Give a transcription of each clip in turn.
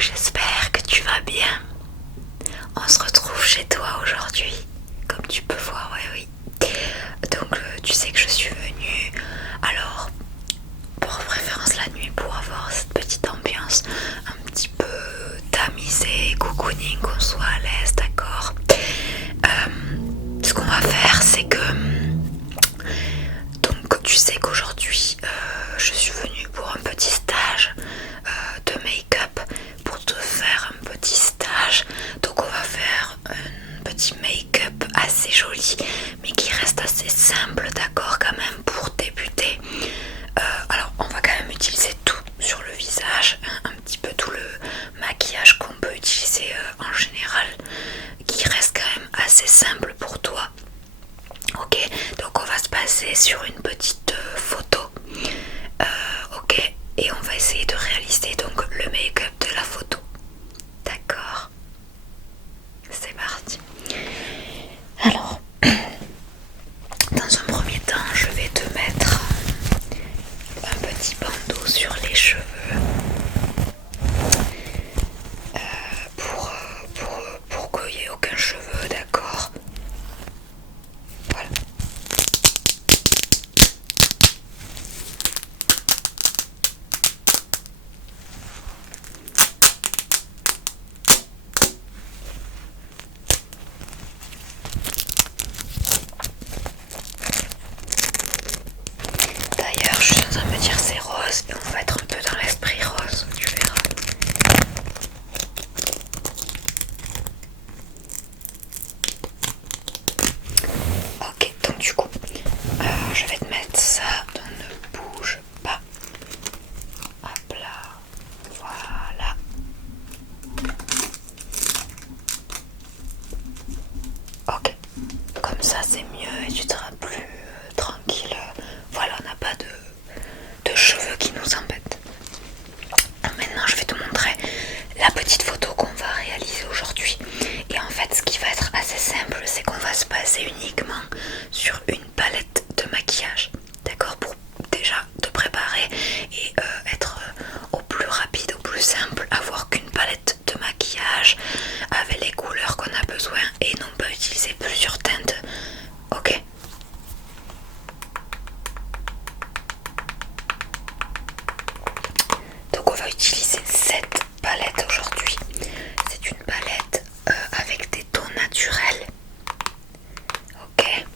j'espère que tu vas bien. On se retrouve chez toi aujourd'hui, comme tu peux voir, oui. Donc tu sais que je suis venue, alors pour préférence la nuit pour avoir cette petite ambiance un petit peu tamisée, cocooning, qu'on soit à l'aise, d'accord. Ce qu'on va faire, c'est que donc tu sais qu'aujourd'hui je suis venue pour un petit stage de make-up, pour te faire un petit stage. Donc on va faire un petit make-up assez joli mais qui reste assez simple, d'accord, quand même, pour débuter. Alors on va quand même utiliser tout sur le visage, hein, un petit peu tout le maquillage qu'on peut utiliser en général, qui reste quand même assez simple pour toi. Ok, donc on va se passer sur une petite photo. Ok, et on va essayer de réaliser donc le make-up de la photo. D'accord, c'est parti. Alors, dans un premier temps, je vais te mettre un petit bandeau sur les cheveux pour qu'il n'y ait aucun cheveu, d'accord. Voilà. D'ailleurs, je suis en train de me dire c'est rose et on va être un peu dans l'esprit rose, tu verras. Ok, donc du coup, je vais te mettre ça, donc ne bouge pas. Hop là, voilà. Ok, comme ça c'est mieux et tu seras plus tranquille. Voilà, on n'a pas de cheveux qui nous embêtent. Maintenant je vais te montrer la petite photo qu'on va réaliser aujourd'hui. Et en fait ce qui va être assez simple, c'est qu'on va se baser uniquement sur une palette de maquillage. D'accord, pour déjà te préparer et être au plus rapide, au plus simple, avoir qu'une palette de maquillage avec les couleurs qu'on a besoin et non pas utiliser plusieurs teintes. Ok. Donc on va utiliser cette palette aujourd'hui. C'est une palette avec des tons naturels. Ok.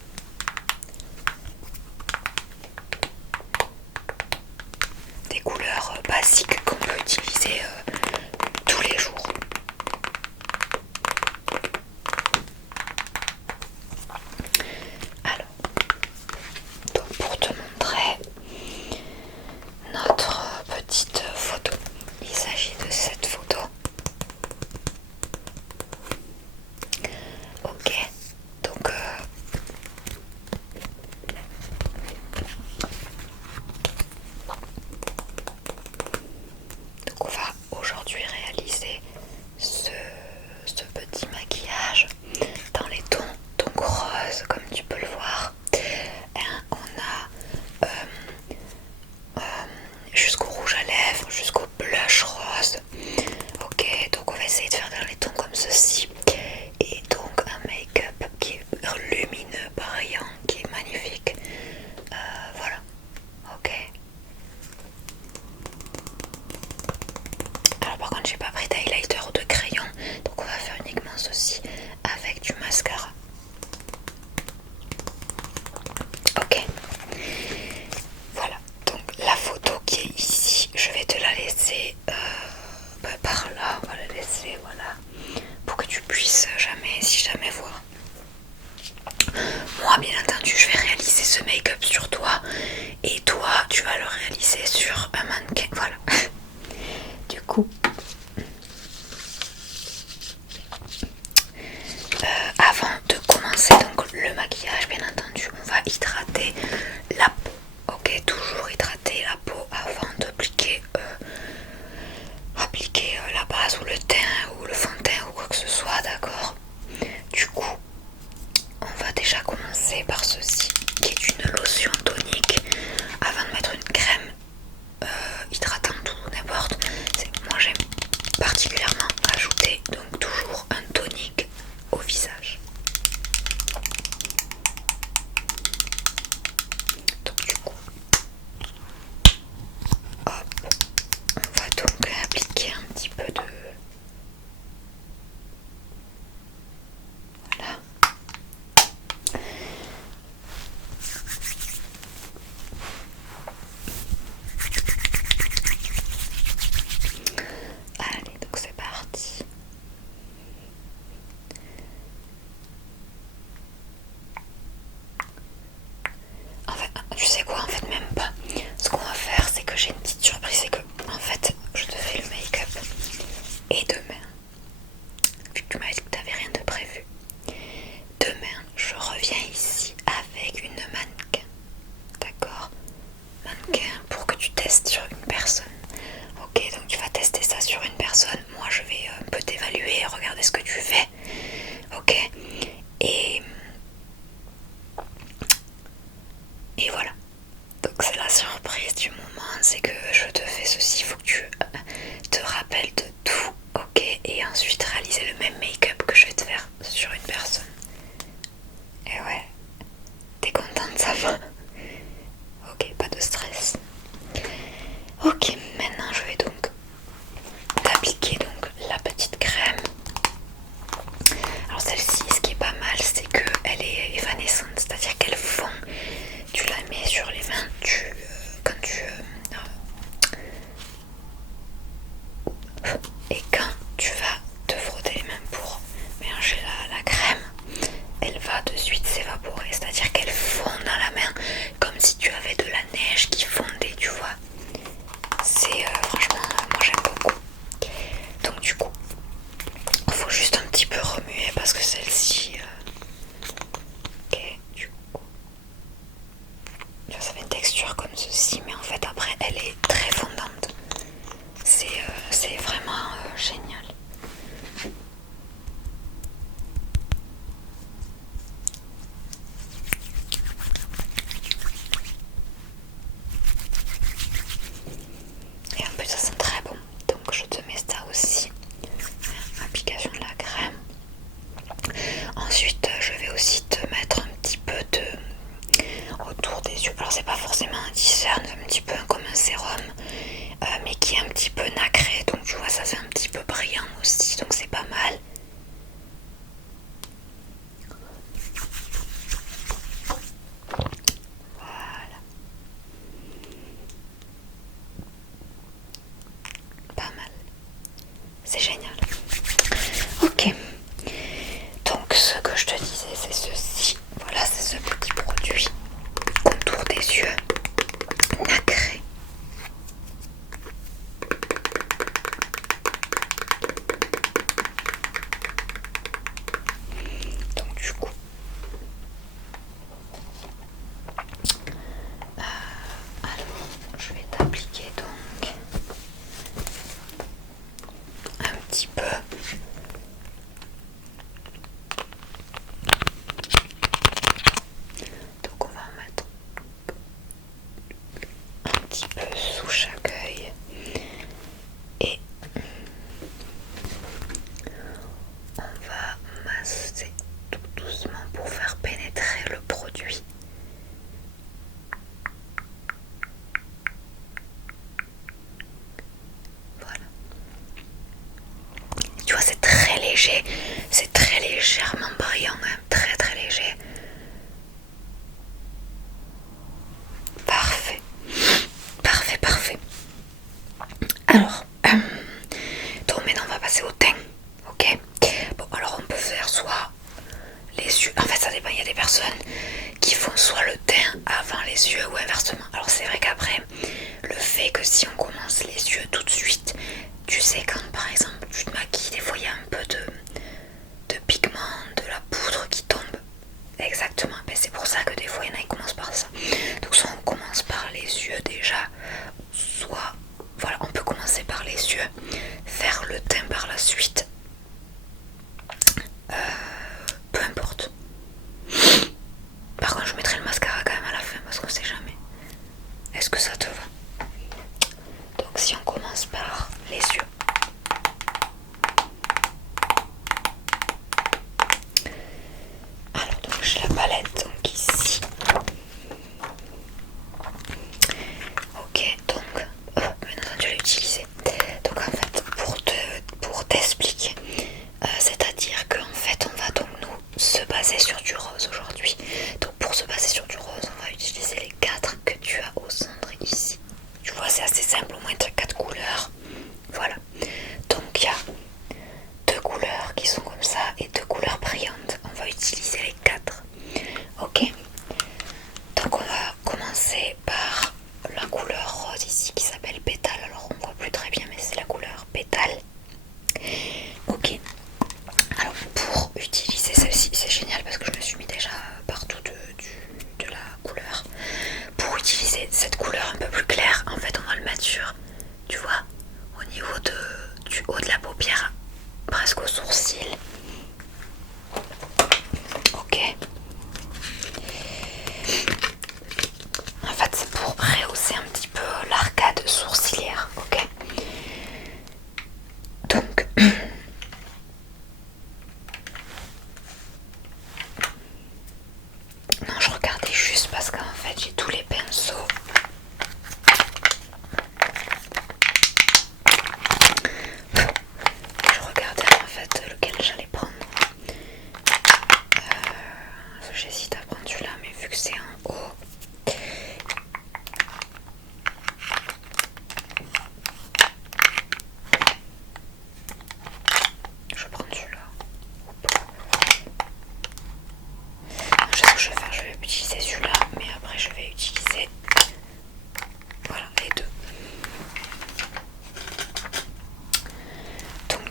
ce que tu fais. Ok. Et voilà. Donc c'est la surprise du moment, c'est que je te fais ceci, il faut que tu te rappelles de tout, ok, et ensuite réaliser le même make-up que je vais te faire sur une personne. Et ouais, t'es contente, ça va? Ok, pas de stress. Ok, maintenant je vais donc t'appliquer donc la petite crème. Alors celle-ci, ce qui est pas mal, c'est qu'elle est évanescente, c'est-à-dire qu'elle fond. Tu la mets sur les mains, et quand tu vas te frotter les mains pour mélanger la crème, elle va de suite s'évaporer, c'est-à-dire qu'elle fond dans la main comme si tu avais de la neige qui fondait, tu vois. C'est franchement, moi j'aime beaucoup. Donc du coup, il faut juste un petit peu remuer parce que celle-ci, ok, du coup, ça fait une texture comme ceci, mais en fait après elle est très fondante. C'est vraiment génial. Et en plus ça sent très bon. Donc je te mets ça aussi. Application de la crème. Ensuite je vais aussi te mettre un petit peu autour des yeux. Alors c'est pas forcément un teaser, c'est un petit peu comme un sérum, mais qui est un petit peu nacré. Donc tu vois, ça fait un petit peu brillant aussi, donc c'est pas mal. Voilà, pas mal. C'est génial. Ok. Donc ce que je te disais, c'est ceci. Voilà, c'est ce petit produit autour des yeux nacré. Donc du coup, alors je vais t'appliquer donc un petit peu. Donc on va en mettre un petit peu sous chaque œil et on va masser tout doucement pour faire pénétrer le produit. Voilà. Tu vois, c'est très léger, c'est très légèrement brillant, hein, très très léger. Parfait, parfait, parfait. Alors, donc maintenant on va passer au teint, ok? Bon, alors on peut faire soit les yeux, en fait ça dépend, il y a des personnes qui font soit le teint avant les yeux ou inversement. Alors c'est vrai qu'après, le fait que si on commence les yeux tout de suite, tu sais quand par exemple tu te maquilles, des fois il y a un peu de pigment, de la poudre qui tombe. Exactement, ben, c'est pour ça que des fois il y en a qui commencent par ça. Donc soit on commence par les yeux déjà, soit voilà, on peut commencer par les yeux, faire le teint par la suite. Peu importe. Par contre je mettrai le mascara quand même à la fin parce qu'on sait jamais. Est-ce que ça te va? Donc si on commence par les yeux,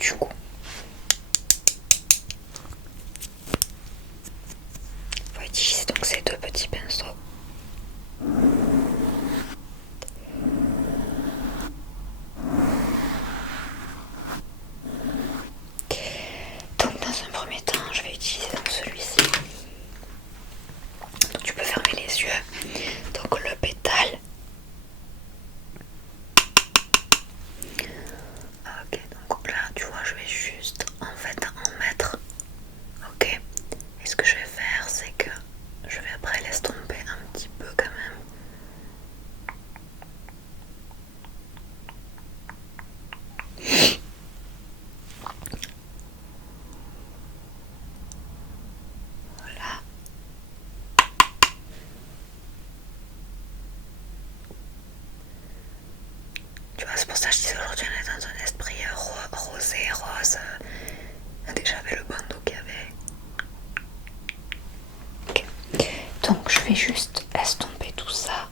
du coup. On va utiliser donc ces deux petits pinceaux. Donc dans un premier temps, je vais utiliser donc celui-ci. Donc tu peux fermer les yeux. Donc le pétale. Ok, donc là tu vois, je vais juste en fait en mettre. Ok. Et ce que je vais faire, c'est que je vais après l'estomper un petit peu quand même. Voilà. Tu vois, c'est pour ça que je disais aujourd'hui on est dans un esprit rosé, rose. Déjà avec le bandeau qu'il y avait. Ok. Donc je vais juste estomper tout ça.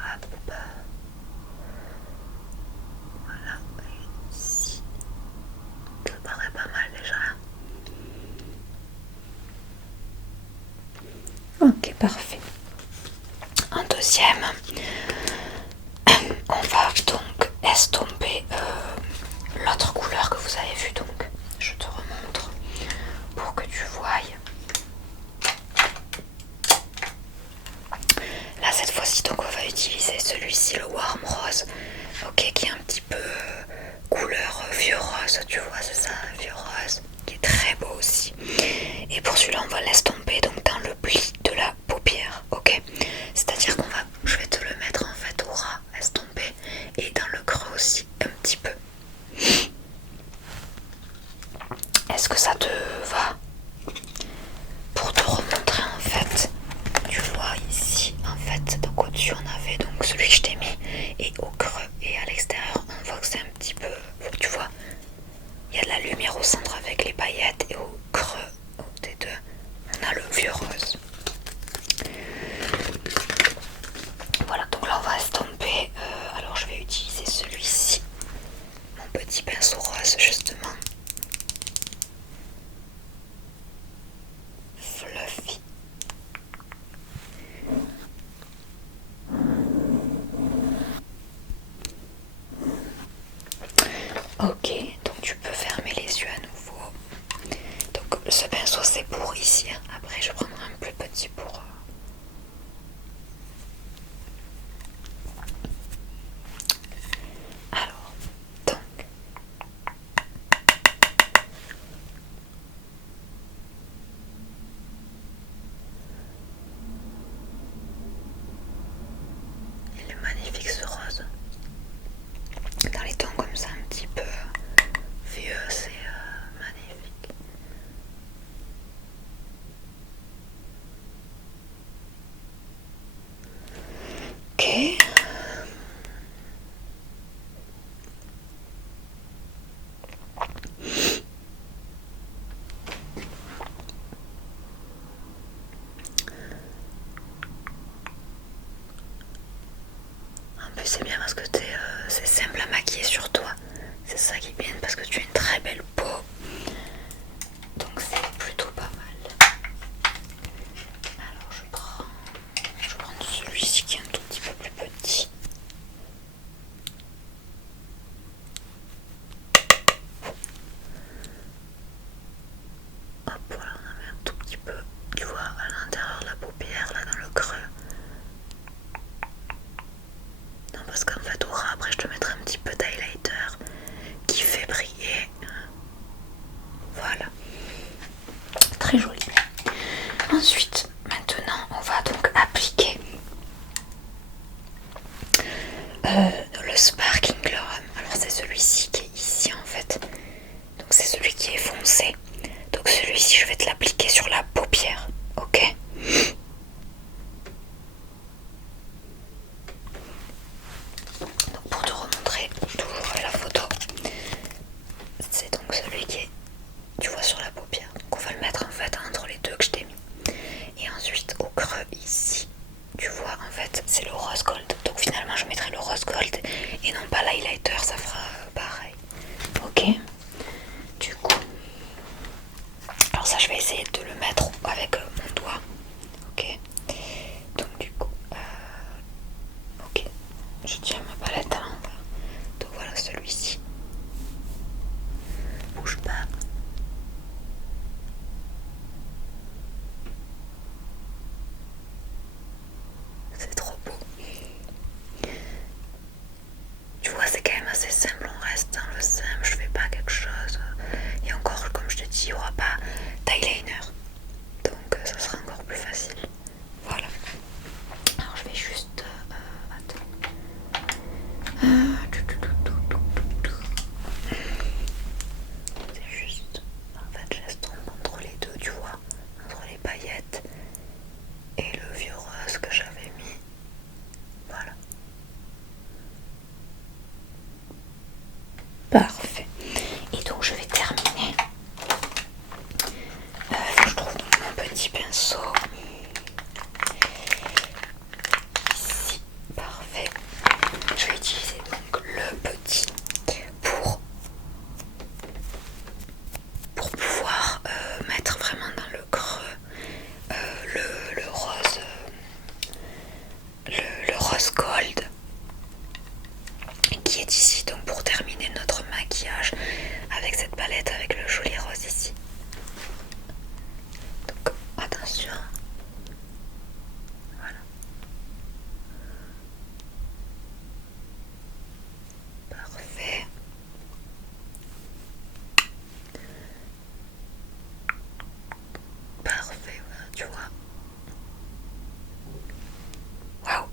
Hop. Voilà, ici. Ça paraît pas mal déjà. Ok, parfait. En deuxième, on va donc estomper l'autre couleur que vous avez vue. Donc, je te remontre pour que tu voies. Là, cette fois-ci, donc, on va utiliser celui-ci, le Warm Rose, ok, qui est un petit peu couleur vieux rose, tu vois, c'est ça, vieux rose, qui est très beau aussi. Et pour celui-là, on va l'estomper donc dans le pli de la paupière, ok. C'est-à-dire je vais te le mettre en fait au ras, estompé, et dans le creux aussi, un petit peu. Est-ce que ça te va? Pour te remontrer en fait, tu vois ici en fait, donc au-dessus on avait donc celui que je t'ai mis, et au creux et à l'extérieur on voit que c'est un petit peu, tu vois, il y a de la lumière au centre avec les paillettes, et au creux des deux on a le vieux rose. Voilà, donc là on va estomper, alors je vais utiliser celui-ci, mon petit pinceau rose justement. Fluffy. Ok, donc tu peux fermer les yeux à nouveau. Donc ce pinceau c'est pour ici, hein. Après je prendrai un plus petit pour... Alors, donc... Il est magnifique ce rose. Dans les tons comme ça un petit peu vieux, c'est magnifique. Ok. En plus c'est bien parce que c'est simple à maquiller sur toi. C'est ça qui est bien parce que tu as une très belle peau. Donc c'est plutôt pas mal. Alors je prends celui-ci qui est un tout petit peu plus petit. Hop, voilà, on en met un tout petit peu, tu vois, à l'intérieur de la paupière, là dans le creux. Non, parce qu'en fait, au ras, après, je te mettrai un petit peu d'highlighter qui fait briller. c'est simple, on reste dans le simple, je fais pas quelque chose. Et encore, comme je te dis, il n'y aura pas d'eyeliner. Donc ça sera encore plus facile. Voilà. Alors je vais juste... attends. C'est juste... En fait, je laisse tomber entre les deux, tu vois. Entre les paillettes et le vieux rose que j'avais mis. Voilà. Parfait. Et donc je vais terminer. Je trouve mon petit pinceau. Ici. Parfait. Je vais utiliser donc le petit pour pouvoir mettre vraiment dans le creux le rose. Le rose gold qui est ici, donc pour terminer notre maquillage avec cette palette avec le joli rose ici. Donc attention, voilà, parfait. Parfait, voilà, tu vois. Waouh,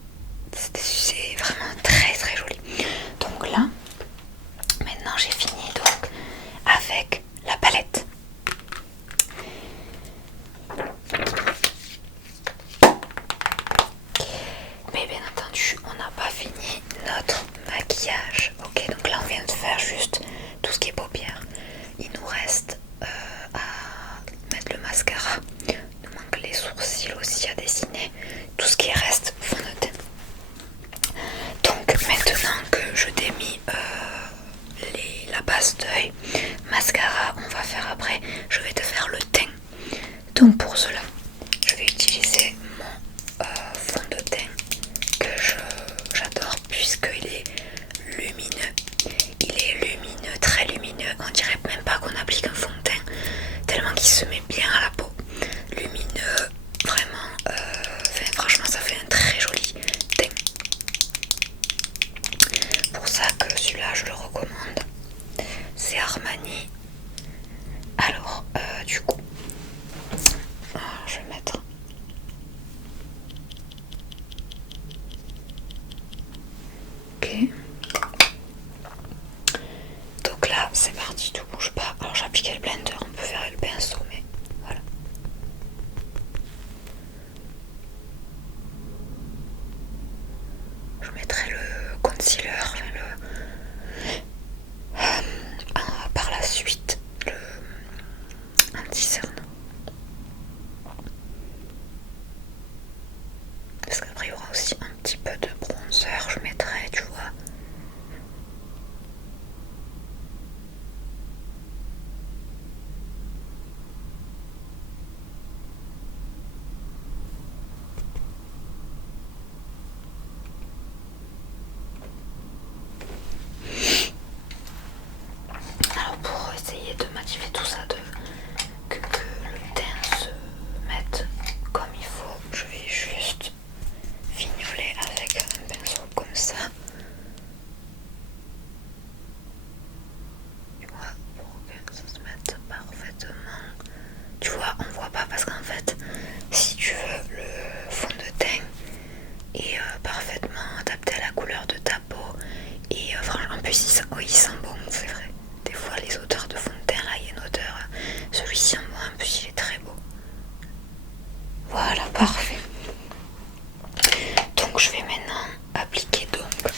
c'est vraiment très très joli. Donc là, maintenant j'ai fini donc avec la palette. Mais bien entendu, on n'a pas fini notre maquillage. Ok, donc là on vient de faire juste tout ce qui est paupières. Il nous reste à mettre le mascara. Il nous manque les sourcils aussi à dessiner. Tout ce qui reste fond de teint. Donc maintenant que je t'ai mis la base d'œil, mascara, on va faire après. Je vais te faire le teint. Donc pour cela, je vais utiliser mon fond de teint que j'adore puisqu'il est lumineux. Il est lumineux, très lumineux. On dirait même pas qu'on applique un fond de teint tellement qu'il se met bien à la peau. Lumineux, vraiment. Franchement, ça fait un très joli teint. Pour ça que celui-là, je le recommande. C'est Armani. Alors, du coup, je vais mettre. Ok. Donc là, c'est parti, tout bouge pas. Alors j'ai appliqué le blender, on peut faire le pinceau, mais voilà. Je mettrai le concealer, par la suite, le anti-cerne. Parce qu'après il y aura aussi un petit peu de bronzer, je mettrai, tu vois. Alors pour essayer de matifier tout ça, que le teint se mette comme il faut, je vais juste fignoler avec un pinceau comme ça. Tu vois, pour que ça se mette parfaitement. Tu vois, on voit pas parce qu'en fait, si tu veux, le fond de teint est parfaitement adapté à la couleur de ta peau. Et franchement, en plus, il sent bon, c'est vrai. Des fois, les odeurs de fond de teint, là, il y a une odeur. Celui-ci, en moins, en plus, il est très beau. Voilà, parfait. Donc, je vais maintenant appliquer donc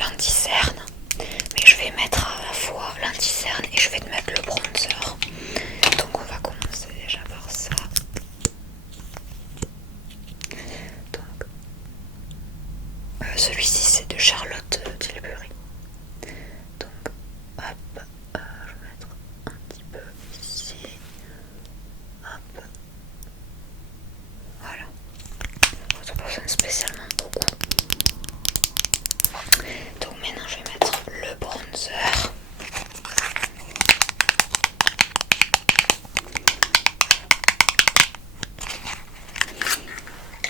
l'anti-cerne. Mais je vais mettre à la fois l'anti-cerne et je vais te mettre le bronzer. Donc, on va commencer déjà par ça. Donc, celui-ci, c'est de Charlotte Tilbury. Donc, hop, je vais mettre un petit peu ici. Hop. Voilà. Ça n'a pas besoin spécialement beaucoup. Donc maintenant je vais mettre le bronzer.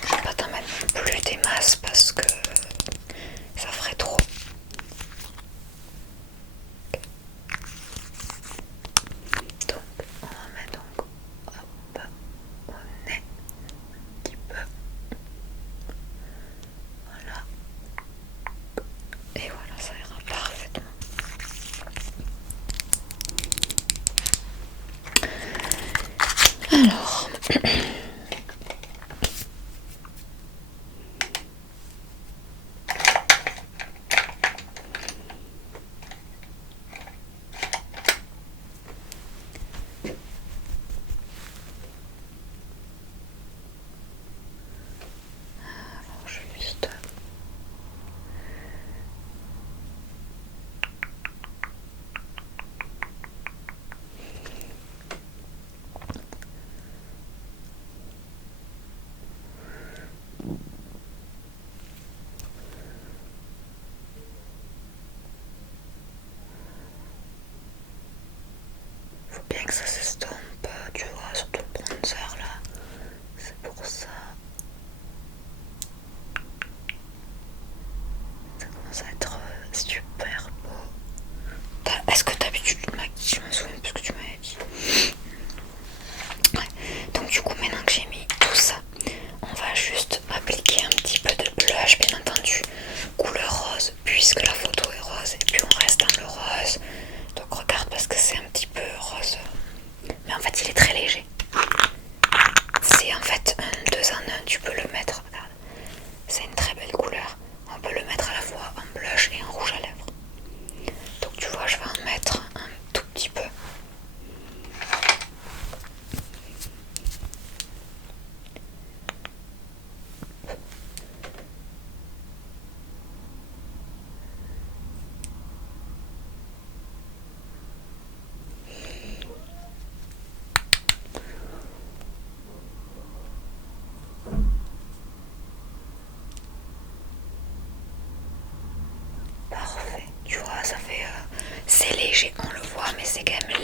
Je vais pas t'en mettre non plus des masses parce que ça ferait trop.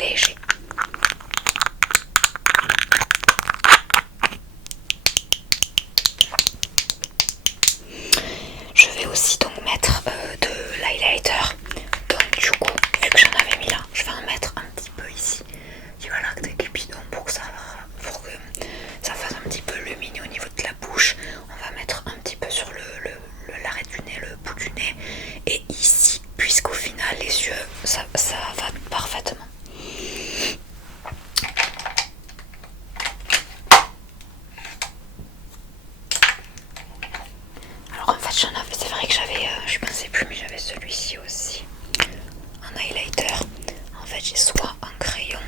léger. Je vais aussi donc mettre de l'highlighter. Donc du coup, vu que j'en avais mis là, je vais en mettre un petit peu ici. Tu vois là, des cupidons pour que ça fasse un petit peu lumineux au niveau de la bouche. On va mettre un petit peu sur l'arrêt du nez, le bout du nez. Et ici, puisqu'au final les yeux, ça va parfaitement. Alors en fait j'en avais, c'est vrai que j'avais, je pensais plus mais j'avais celui-ci aussi. Un highlighter. En fait j'ai soit un crayon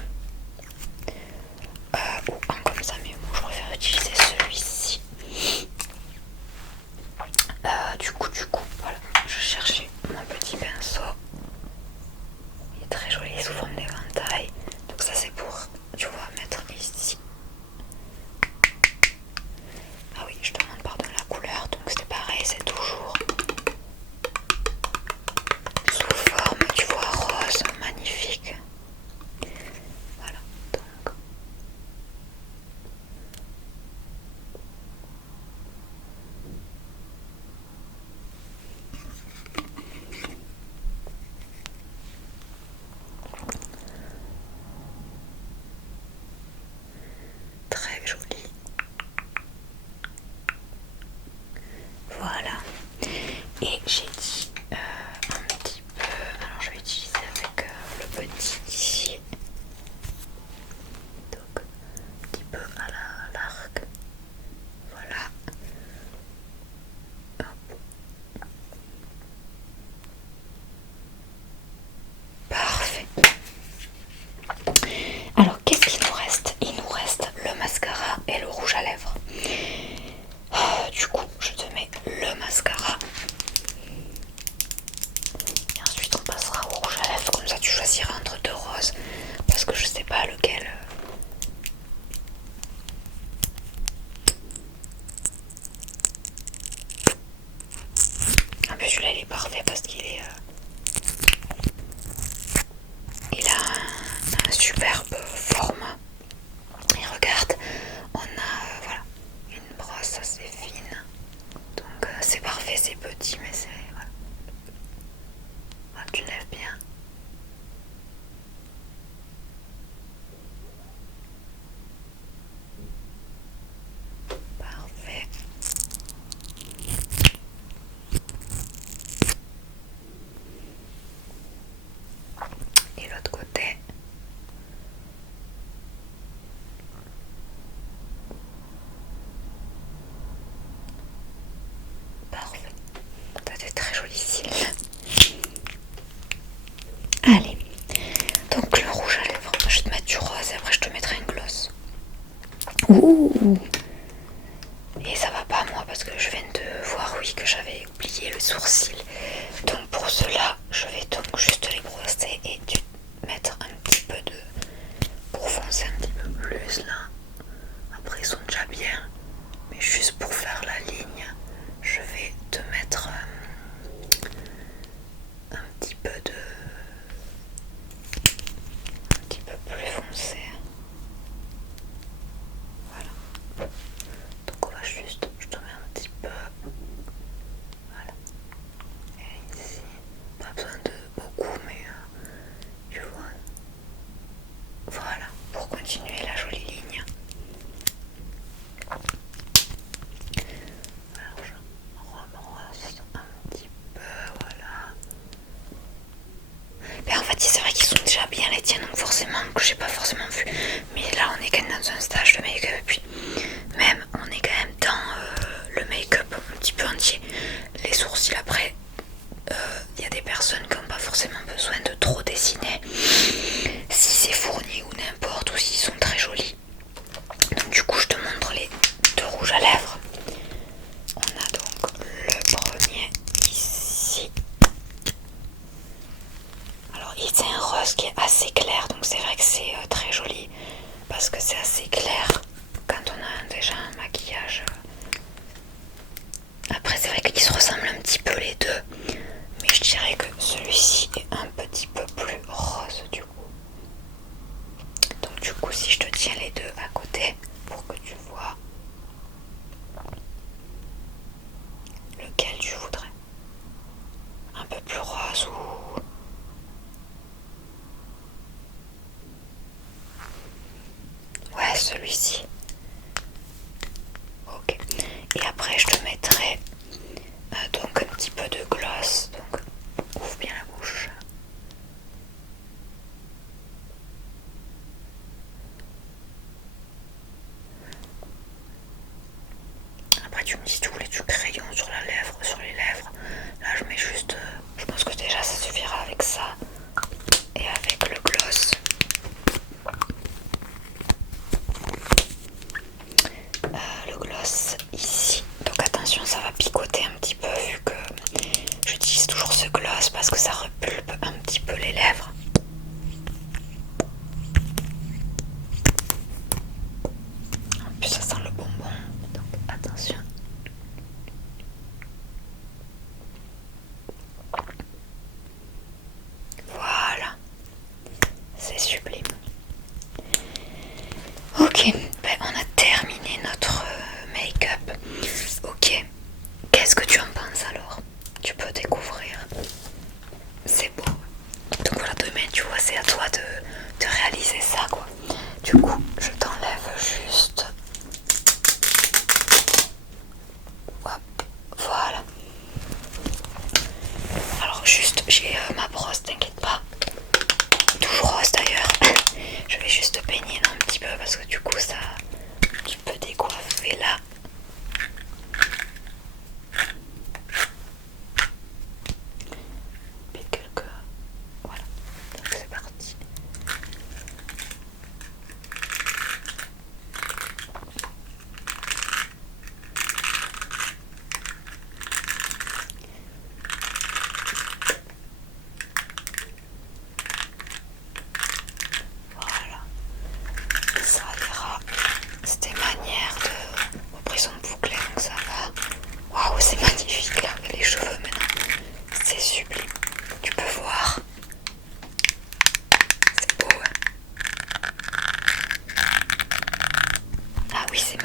ou un comme ça, mais bon je préfère utiliser celui-ci. Du coup, voilà, je cherchais mon petit pinceau. Il est très joli sous forme d'éventail. Donc ça c'est pour, tu vois, mettre ici. Ah oui, je te demande pardon la couleur, donc c'est pareil, c'est toujours sous forme, tu vois, rose, magnifique. Voilà, donc. Très joli. Voilà. Et j'ai dit un petit peu. Alors je vais utiliser avec le petit ici. Donc un petit peu à l'arc. Voilà. Hop. Parfait. Alors qu'est-ce qu'il nous reste? Il nous reste le mascara et le rouge à lèvres. Du coup, je te mets le mascara. Et ensuite, on passera au rouge à lèvres. Comme ça, tu choisiras entre deux roses. Parce que je sais pas lequel. Ah, mais celui-là, il est parfait parce qu'il est. Il a un superbe format. Et regarde, on a voilà, une brosse assez fine. Donc c'est parfait, c'est petit, mais c'est. Voilà. Voilà, tu lèves bien. Parfait. Et l'autre côté. Parfait. T'as des très jolis cils. Allez. Donc le rouge à lèvres. Je vais te mettre du rose et après je te mettrai un gloss. Ouh. Et ça va pas moi parce que je viens de voir oui que j'avais oublié le sourcil. Donc pour cela je vais donc juste les brosser et mettre un petit peu de pour foncer un petit peu plus là. Après ils sont déjà bien, mais juste pour faire la ligne je vais te mettre un petit peu plus foncé. Voilà. Donc on va juste, je te mets un petit peu. Voilà. Et ici, pas besoin de beaucoup, mais tu vois. Voilà, pour continuer la jolie ligne. Alors je rebrosse un petit peu, voilà. Mais en fait c'est vrai qu'ils sont déjà bien les tiens, donc forcément que j'ai pas forcément vu. Mais là on est quand même dans un stage de make-up et puis même on est quand même dans le make-up un petit peu entier. Les sourcils après, il y a des personnes qui n'ont pas forcément besoin de trop dessiner. Si c'est fourni ou n'importe, ou s'ils sont très jolis. Donc du coup je te montre les deux rouges à lèvres. On a donc le premier ici. Alors c'est un rose qui est assez clair, donc c'est vrai que c'est très joli parce que c'est assez clair quand celui-ci. Ok. Et après je te mettrai donc un petit peu de gloss. Donc ouvre bien la bouche. Après tu me dis si tu voulais du crayon sur la lèvre, sur les lèvres. Là je mets juste, je pense que déjà ça suffira avec ça et avec le gloss. Le gloss ici. Donc attention, ça va picoter un petit peu vu que j'utilise toujours ce gloss parce que ça repulpe un petit peu les lèvres. En plus ça sent le bonbon, donc attention. Voilà, c'est sublime. Ok, ben on a terminé notre make-up. Ok, qu'est-ce que tu en penses alors? Tu peux découvrir. C'est beau. Donc voilà, demain tu vois, c'est à toi de réaliser ça quoi. Du coup, je t'enlève juste. Hop, voilà. Alors juste, j'ai ma brosse, t'inquiète pas. Toujours rose d'ailleurs. Je vais juste peigner un petit peu parce que du coup ça un petit peu décoiffé là. Et quelques. Voilà. Donc c'est parti. Voilà. Ça ira. C'était manière de reprise en boucle, donc ça va. Waouh, c'est magnifique là avec les cheveux maintenant. C'est sublime. Tu peux voir. C'est beau. Hein. Ah oui, c'est